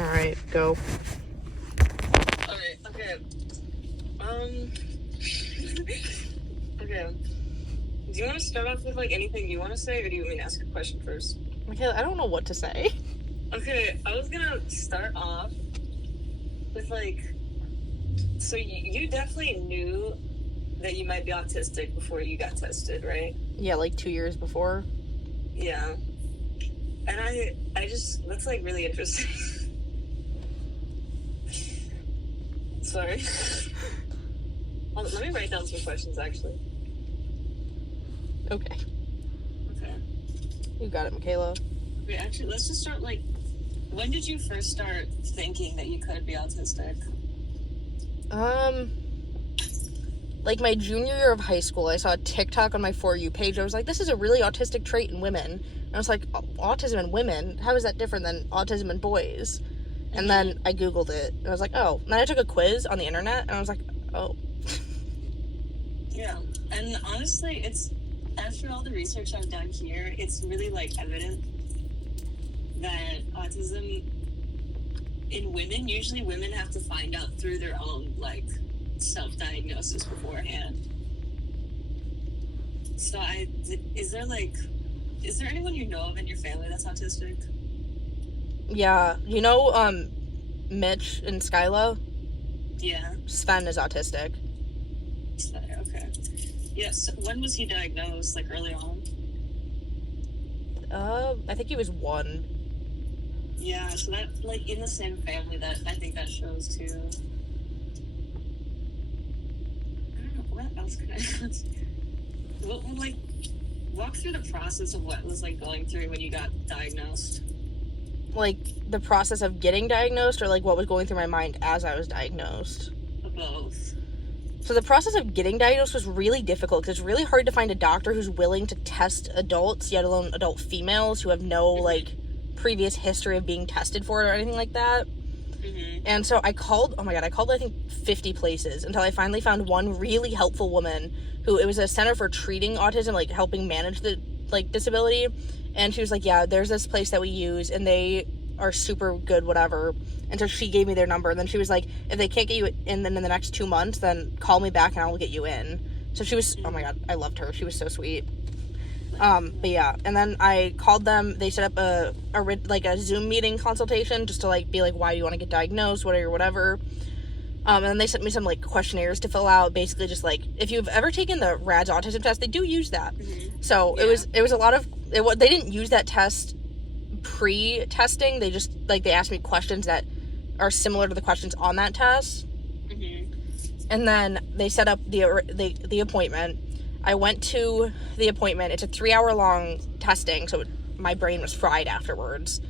Alright, go. Alright, okay. Okay. Do you want to start off with, like, anything you want to say, or do you want me to ask a question first? Michaela, I don't know what to say. Okay, I was gonna start off with, like, so you definitely knew that you might be autistic before you got tested, right? Yeah, like 2 years before. Yeah. And I just, that's, like, really interesting. Sorry. Let me write down some questions, actually. Okay. Okay. You got it, Michaela. Okay, actually, let's just start, like, when did you first start thinking that you could be autistic? Like my junior year of high school, I saw a TikTok on my For You page. I was like, this is a really autistic trait in women. And I was like, autism in women? How is that different than autism in boys? And then I Googled it, and I was like, oh. And then I took a quiz on the internet, and I was like, oh. Yeah, and honestly, it's, after all the research I've done here, it's really, like, evident that autism in women, usually women have to find out through their own, like, self-diagnosis beforehand. So is there anyone you know of in your family that's autistic? Yeah, you know, Mitch and Skyla? Yeah. Sven is autistic. Okay. Yes. When was he diagnosed? Like early on? I think he was 1. Yeah, so that, like, in the same family, that I think that shows too. I don't know, what else could I ask? Well, like, walk through the process of what it was, like, going through when you got diagnosed. Like, the process of getting diagnosed, or, like, what was going through my mind as I was diagnosed? Both. So the process of getting diagnosed was really difficult, because it's really hard to find a doctor who's willing to test adults, yet alone adult females who have no, like, previous history of being tested for it or anything like that. And so I called, I think 50 places until I finally found one really helpful woman who, it was a center for treating autism, like, helping manage the, like, disability. And she was like, yeah, there's this place that we use, and they are super good, whatever. And so she gave me their number, and then she was like, if they can't get you in the next 2 months, then call me back and I'll get you in. So she was, oh my god, I loved her. She was so sweet. But yeah, and then I called them. They set up a Zoom meeting consultation just to, like, be like, why do you want to get diagnosed, whatever. And then they sent me some, like, questionnaires to fill out, basically just, like, if you've ever taken the RADS autism test, they do use that. So yeah. it was a lot of, they didn't use that test pre-testing. They just, like, they asked me questions that are similar to the questions on that test. And then they set up the appointment. I went to the appointment. It's a 3-hour-long testing, so my brain was fried afterwards.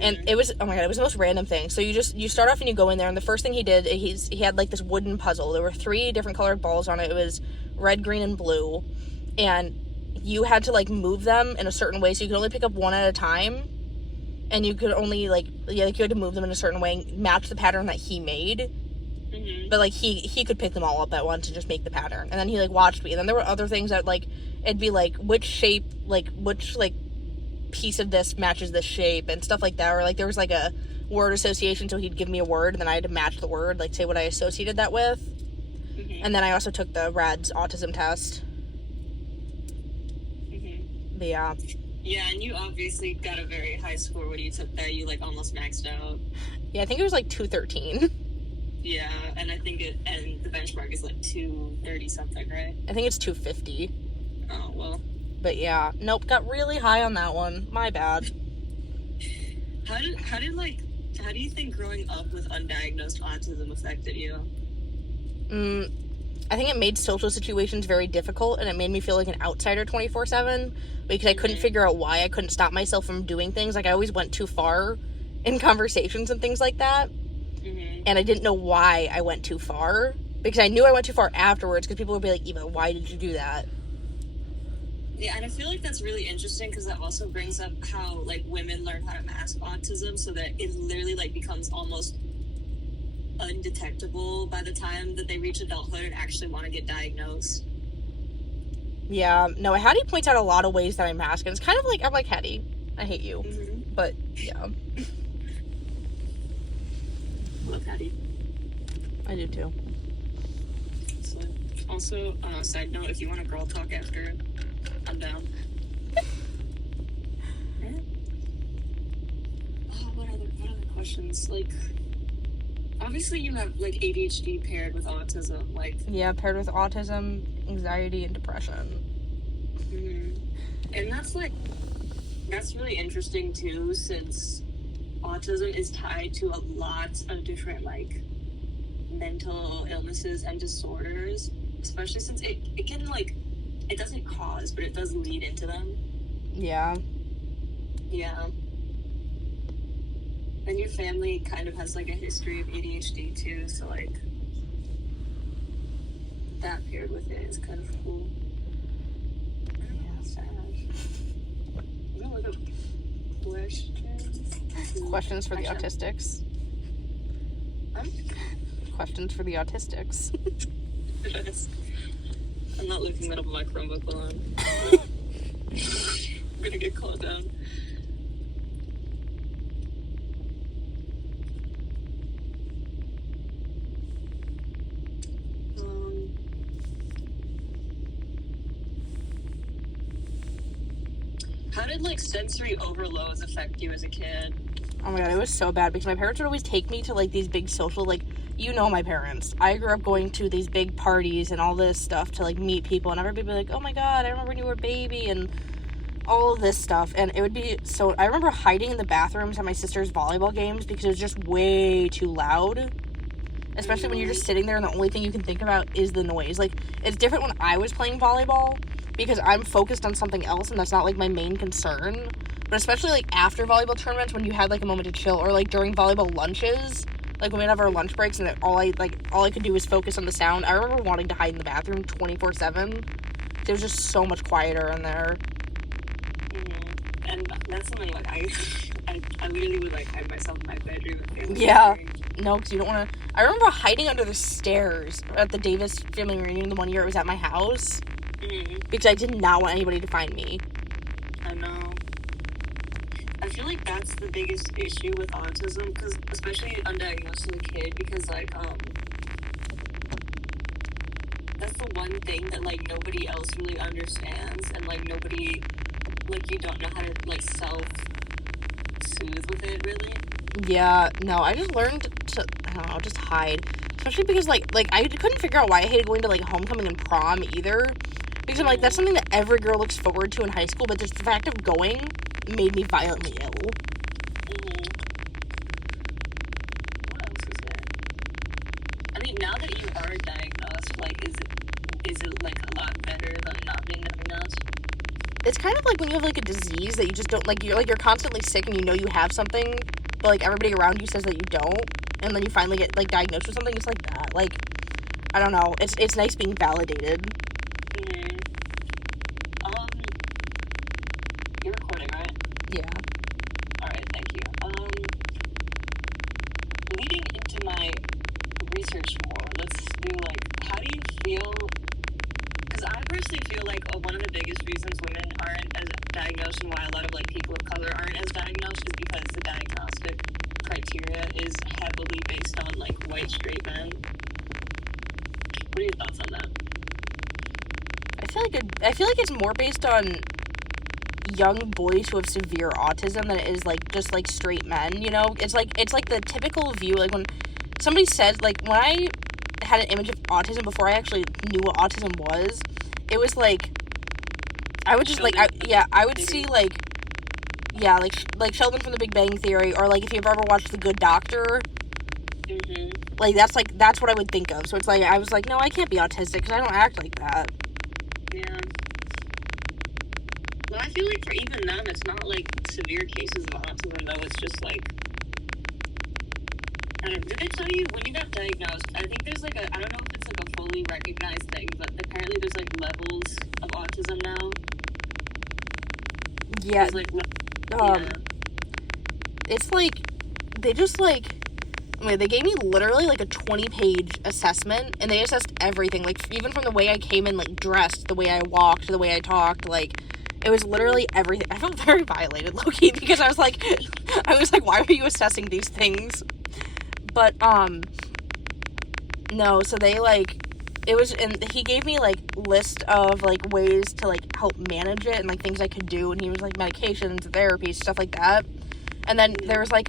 And it was, oh my god, it was the most random thing. So you start off and you go in there, and the first thing he did, he had, like, this wooden puzzle. There were 3 different colored balls on it. It was red, green, and blue. And you had to, like, move them in a certain way, so you could only pick up one at a time. And you could only, like, you had to move them in a certain way and match the pattern that he made. But, like, he could pick them all up at once and just make the pattern. And then he, like, watched me. And then there were other things that, like, it'd be, like, which shape, like, which, like, piece of this matches this shape and stuff like that. Or, like, there was, like, a word association, so he'd give me a word, and then I had to match the word, like, say what I associated that with. And then I also took the RADS autism test. But, yeah. Yeah, and you obviously got a very high score when you took that. You, like, almost maxed out. Yeah, I think it was, like, 213. Yeah, and I think and the benchmark is, like, 230 something, right? I think it's 250. Oh, well. But yeah, nope, got really high on that one. My bad. How do you think growing up with undiagnosed autism affected you? I think it made social situations very difficult, and it made me feel like an outsider 24/7, because I couldn't figure out why I couldn't stop myself from doing things. Like, I always went too far in conversations and things like that. And I didn't know why I went too far, because I knew I went too far afterwards, because people would be like, Eva, why did you do that? Yeah, and I feel like that's really interesting, because that also brings up how, like, women learn how to mask autism so that it literally, like, becomes almost undetectable by the time that they reach adulthood and actually want to get diagnosed. Yeah, no, Hattie points out a lot of ways that I mask, and it's kind of like, I'm like, Hattie, I hate you. But, yeah. Patty. I do too. So, also, side note, if you want a girl talk after, I'm down. Oh, what other questions? Like, obviously you have, like, ADHD paired with autism, like... Yeah, paired with autism, anxiety, and depression. And that's really interesting, too, since autism is tied to a lot of different, like, mental illnesses and disorders, especially since it can, like, it doesn't cause, but it does lead into them. Yeah. Yeah. And your family kind of has, like, a history of ADHD, too, so, like, that paired with it is kind of cool. I don't know, sad. I'm gonna look up questions. Questions for the autistics. Huh? Questions for the autistics. I'm not looking that up on my Chromebook. Hold on. I'm gonna get called down. How did, like, sensory overloads affect you as a kid? Oh my god, it was so bad because my parents would always take me to, like, these big social, like, you know my parents. I grew up going to these big parties and all this stuff to, like, meet people, and everybody would be like, oh my god, I remember when you were a baby, and all of this stuff, and it would be so... I remember hiding in the bathrooms at my sister's volleyball games because it was just way too loud. Especially when you're just sitting there and the only thing you can think about is the noise. Like, it's different when I was playing volleyball because I'm focused on something else and that's not, like, my main concern. But especially, like, after volleyball tournaments when you had, like, a moment to chill, or, like, during volleyball lunches, like, when we'd have our lunch breaks and all I could do was focus on the sound. I remember wanting to hide in the bathroom 24/7. It was just so much quieter in there. And that's something, like, I literally would, like, hide myself in my bedroom. And yeah. No, because you don't want to... I remember hiding under the stairs at the Davis family reunion the one year it was at my house. Because I did not want anybody to find me. I know. I feel like that's the biggest issue with autism, because especially undiagnosed as a kid, because, like, that's the one thing that, like, nobody else really understands, and, like, nobody, like, you don't know how to, like, self-soothe with it, really. Yeah, no, I just learned to, I don't know, just hide. Especially because, like, I couldn't figure out why I hated going to, like, homecoming and prom either. Because I'm like, that's something that every girl looks forward to in high school, but just the fact of going made me violently ill. What else is there? I mean, now that you are diagnosed, like, is it like, a lot better than not being diagnosed? It's kind of like when you have, like, a disease that you just don't, like, you're constantly sick and you know you have something, but, like, everybody around you says that you don't, and then you finally get, like, diagnosed with something. It's like that. Like, I don't know. It's nice being validated. You're recording, right? Yeah. Alright, thank you. Leading into my research more, let's do, like, how do you feel... Because I personally feel like one of the biggest reasons women aren't as diagnosed and why a lot of, like, people of color aren't as diagnosed is because the diagnostic criteria is heavily based on, like, white straight men. What are your thoughts on that? I feel like it's more based on young boys who have severe autism than it is, like, just, like, straight men, you know? It's like the typical view, like, when somebody says, like, when I had an image of autism before I actually knew what autism was, it was, like, I would just, Sheldon, I would see, like, like Sheldon from The Big Bang Theory, or, like, if you've ever watched The Good Doctor, like, that's what I would think of. So it's like, I was like, no, I can't be autistic, because I don't act like that. Yeah. Well, I feel like for even them, it's not, like, severe cases of autism, though. It's just, like... I don't know. Did they tell you when you got diagnosed? I think there's, like, I don't know if it's, like, a fully recognized thing, but apparently there's, like, levels of autism now. Yeah. Like, It's, like, they just, like... I mean, they gave me literally, like, a 20-page assessment, and they assessed everything, like, even from the way I came in, like, dressed, the way I walked, the way I talked, like, it was literally everything. I felt very violated, low-key, because I was like, why are you assessing these things? But, no, so they, like, it was, and he gave me, like, list of, like, ways to, like, help manage it and, like, things I could do, and he was, like, medications, therapy, stuff like that. And then there was, like,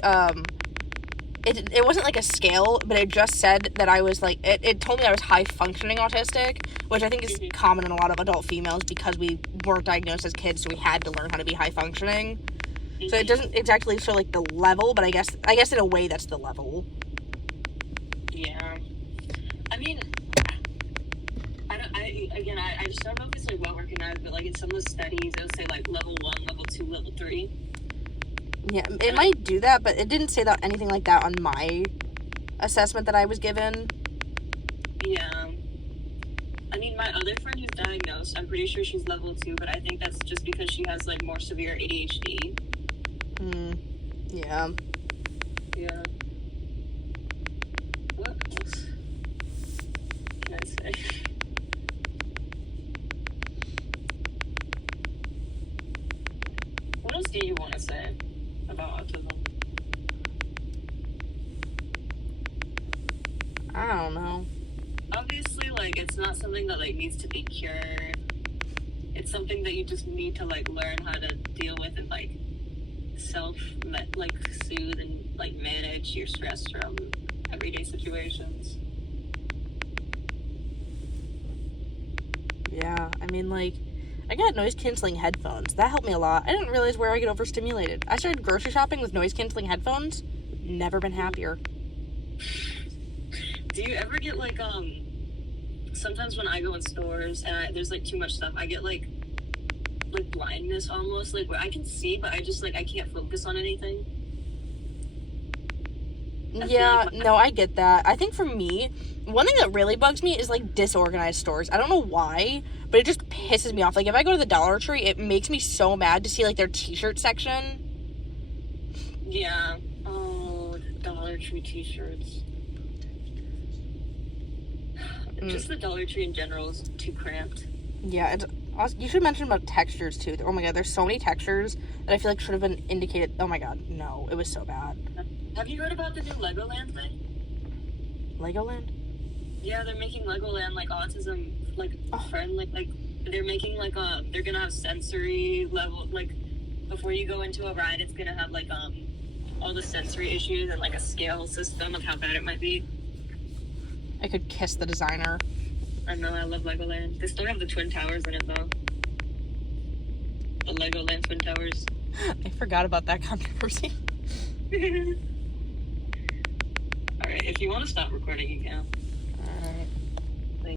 it wasn't, like, a scale, but it just said that I was, like, it told me I was high-functioning autistic, which I think is common in a lot of adult females because we weren't diagnosed as kids, so we had to learn how to be high-functioning. So it doesn't exactly show, like, the level, but I guess in a way that's the level. Yeah. I mean, I just don't know if it's, like, well organized, but, like, in some of the studies, it'll say, like, level 1, level 2, level 3. Yeah, it might do that, but it didn't say that anything like that on my assessment that I was given. Yeah. I mean, my other friend who's diagnosed, I'm pretty sure she's level 2, but I think that's just because she has, like, more severe ADHD. Yeah. Yeah. What else can I say? What else do you want to say about autism? I don't know. Obviously, like, it's not something that, like, needs to be cured. It's something that you just need to, like, learn how to deal with and, like, soothe and, like, manage your stress from everyday situations. Yeah, I mean, like, I got noise-canceling headphones. That helped me a lot. I didn't realize where I get overstimulated. I started grocery shopping with noise-canceling headphones. Never been happier. Do you ever get, like, sometimes when I go in stores and there's, like, too much stuff, I get, like blindness almost, like, where I can see, but I just, like, I can't focus on anything. Yeah, no, I get that. I think for me, one thing that really bugs me is, like, disorganized stores. I don't know why, but it just pisses me off. Like, if I go to the Dollar Tree, it makes me so mad to see, like, their t-shirt section. Yeah. Oh, Dollar Tree t-shirts. Just the Dollar Tree in general is too cramped. Yeah, it's awesome. You should mention about textures, too. Oh, my God, there's so many textures that I feel like should have been indicated. Oh, my God, no, it was so bad. Have you heard about the new Legoland thing? Legoland? Yeah, they're making Legoland, like, autism, like, friendly. Like, they're making, like, they're gonna have sensory level, like, before you go into a ride, it's gonna have, like, all the sensory issues and, like, a scale system of how bad it might be. I could kiss the designer. I know, I love Legoland. They still have the Twin Towers in it, though. The Legoland Twin Towers. I forgot about that controversy. Alright, if you want to stop recording, you can.